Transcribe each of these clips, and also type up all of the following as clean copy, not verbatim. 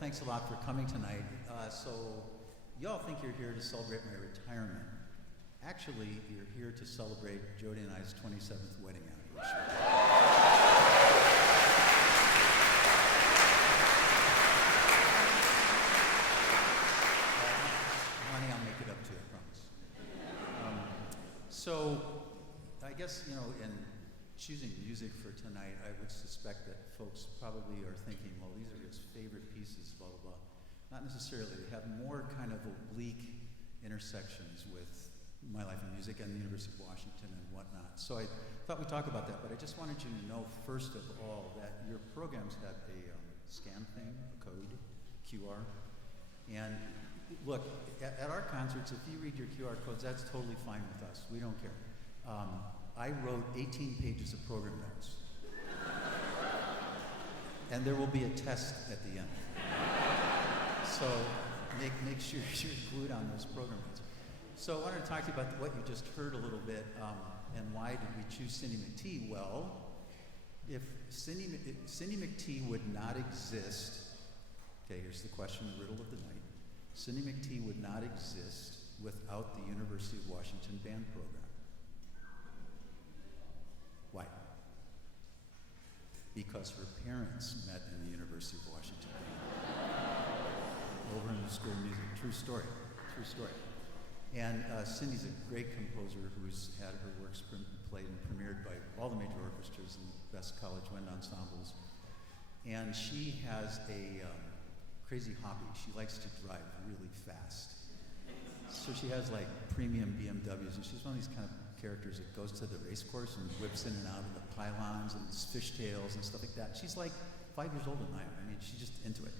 thanks a lot for coming tonight. So, y'all think you're here to celebrate my retirement. Actually, you're here to celebrate Jody and I's 27th wedding anniversary. Honey, I'll make it up to you, I promise. So, I guess, in choosing music for tonight, I would suspect that folks probably are thinking, well, these are his favorite pieces, blah, blah, blah. Not necessarily. They have more kind of oblique intersections with my life in music and the University of Washington and whatnot. So I thought we'd talk about that, but I just wanted you to know, first of all, that your programs have a scan thing, a code, QR. And look, at our concerts, if you read your QR codes, that's totally fine with us. We don't care. I wrote 18 pages of program notes. And there will be a test at the end. So make sure you're glued on those program notes. So I wanted to talk to you about what you just heard a little bit, and why did we choose Cindy McT? Well, if Cindy McT would not exist, okay, here's the question, the riddle of the night. Cindy McT would not exist without the University of Washington band program. Why? Because her parents met in the University of Washington over in the School of Music. True story. And Cindy's a great composer who's had her works played and premiered by all the major orchestras and the best college wind ensembles. And she has a crazy hobby. She likes to drive really fast. So she has like premium BMWs, and she's one of these kind of characters that goes to the race course and whips in and out of the pylons and fishtails and stuff like that. She's like 5 years older than I am. I mean, she's just into it.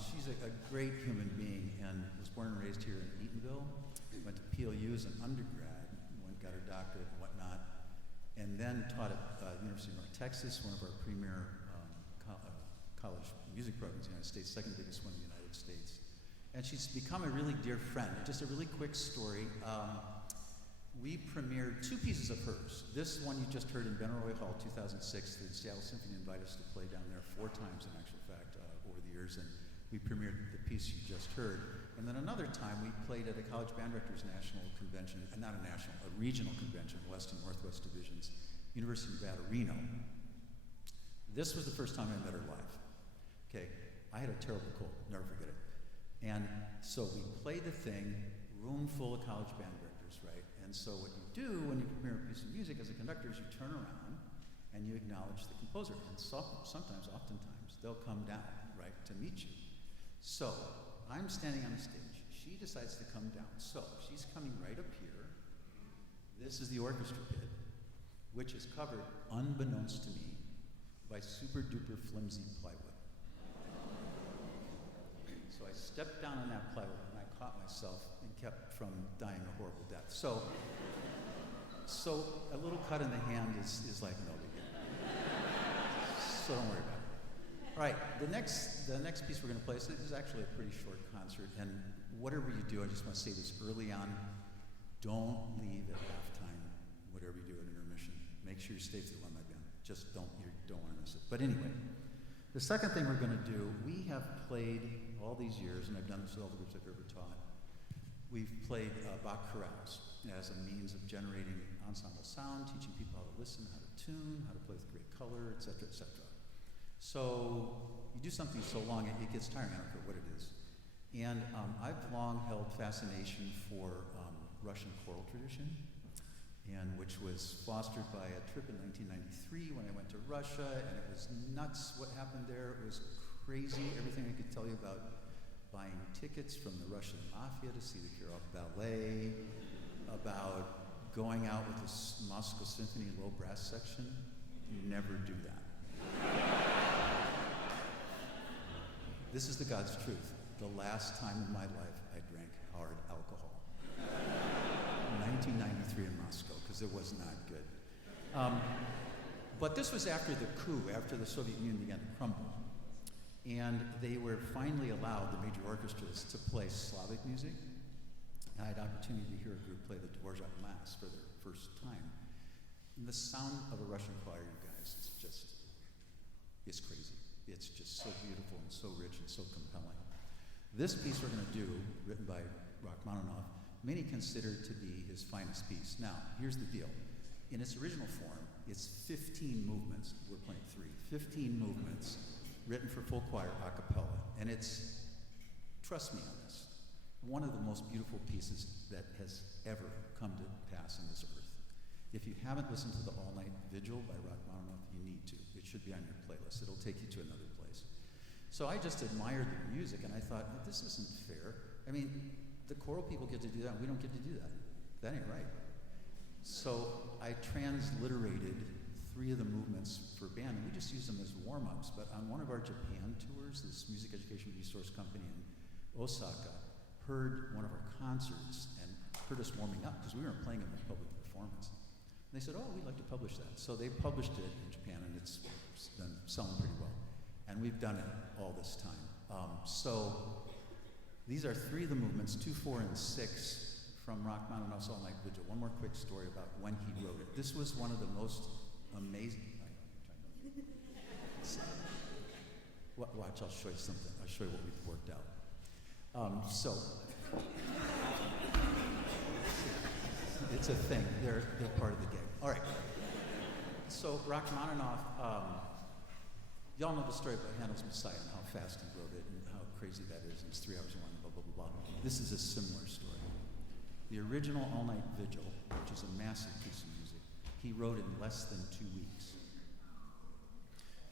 She's a great human being and was born and raised here in Eatonville. Went to PLU as an undergrad, got her doctorate and whatnot, and then taught at the University of North Texas, one of our premier college music programs in the United States, second biggest one in the United States. And she's become a really dear friend. Just a really quick story. We premiered 2 pieces of hers. This one you just heard in Benaroya Hall, 2006. The Seattle Symphony invited us to play down there 4 times, in actual fact, over the years, and we premiered the piece you just heard. And then another time we played at a College Band Directors National Convention, not a national, a regional convention, West and Northwest divisions, University of Nevada, Reno. This was the first time I met her live. Okay, I had a terrible cold, never forget it. And so we played the thing, room full of college band directors, right? And so what you do when you premiere a piece of music as a conductor is you turn around and you acknowledge the composer. And sometimes, oftentimes, they'll come down, right, to meet you. So I'm standing on a stage. She decides to come down. So she's coming right up here. This is the orchestra pit, which is covered, unbeknownst to me, by super duper flimsy plywood. So I stepped down on that plywood and I caught myself and kept from dying a horrible death. So a little cut in the hand is like no big deal. So don't worry about it. All right, the next piece we're going to play is actually a pretty short concert, and whatever you do, I just want to say this early on, don't leave at halftime, whatever you do at intermission. Make sure you stay for the one night band. Just you don't want to miss it. But anyway, the second thing we're going to do, we have played all these years, and I've done this with all the groups I've ever taught. We've played Bach chorales as a means of generating ensemble sound, teaching people how to listen, how to tune, how to play with great color, et cetera, et cetera. So you do something so long, it gets tiring, I don't care what it is. And I've long held fascination for Russian choral tradition, and which was fostered by a trip in 1993 when I went to Russia, and it was nuts what happened there. It was crazy, everything I could tell you about buying tickets from the Russian mafia to see the Kirov Ballet, about going out with the Moscow Symphony low brass section. Never do that. This is the God's truth. The last time in my life I drank hard alcohol. 1993 in Moscow, because it was not good. But this was after the coup, after the Soviet Union began to crumble. And they were finally allowed, the major orchestras, to play Slavic music. And I had opportunity to hear a group play the Dvorak Mass for their first time. And the sound of a Russian choir, you guys, it's crazy. It's just so beautiful and so rich and so This piece we're going to do, written by Rachmaninoff, Meany considered to be his finest piece. Now, here's the deal. In its original form, it's 15 movements. We're playing 3. 15 movements written for full choir a cappella. And it's, trust me on this, one of the most beautiful pieces that has ever come to pass on this earth. If you haven't listened to the All-Night Vigil by Rachmaninoff, you need to. It should be on your playlist. It'll take you to another place. So I just admired the music, and I thought, this isn't fair. I mean, the choral people get to do that, we don't get to do that. That ain't right. So I transliterated 3 of the movements for band, and we just use them as warm-ups. But on one of our Japan tours, this music education resource company in Osaka heard one of our concerts and heard us warming up because we weren't playing them in public performance. And they said, oh, we'd like to publish that. So they published it in Japan, and it's been selling pretty well. And we've done it all this time. So these are 3 of the movements, 2, 4, and 6 from Rachmaninoff's All-Night Vigil. One more quick story about when he wrote it. This was one of the most amazing. Watch, I'll show you something. I'll show you what we've worked out. It's a thing. They're part of the game. All right. So Rachmaninoff, y'all know the story about Handel's Messiah and how fast he wrote it and how crazy that is. And it's 3 hours long, blah, blah, blah, blah. This is a similar story. The original All-Night Vigil, which is a massive piece of music, he wrote in less than 2 weeks.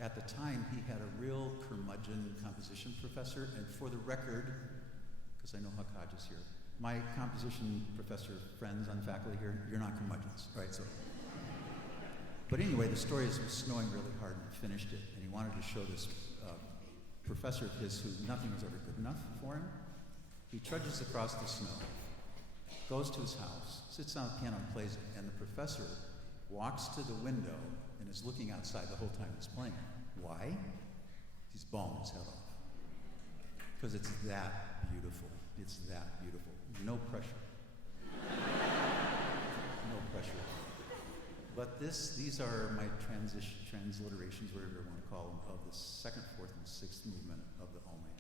At the time, he had a real curmudgeon composition professor, and for the record, because I know Hakaj is here, my composition professor friends on faculty here, you're not curmudgeons, right? So, but anyway, the story is it was snowing really hard, and he finished it, and he wanted to show this professor of his who nothing was ever good enough for him. He trudges across the snow, goes to his house, sits down at the piano and plays it, and the professor walks to the window and is looking outside the whole time he's playing. Why? He's bawling his head off. Because it's that beautiful. It's that beautiful. No pressure. No pressure. But these are my transliterations, whatever you want to call them, of the 2nd, 4th, and 6th movement of the All-Night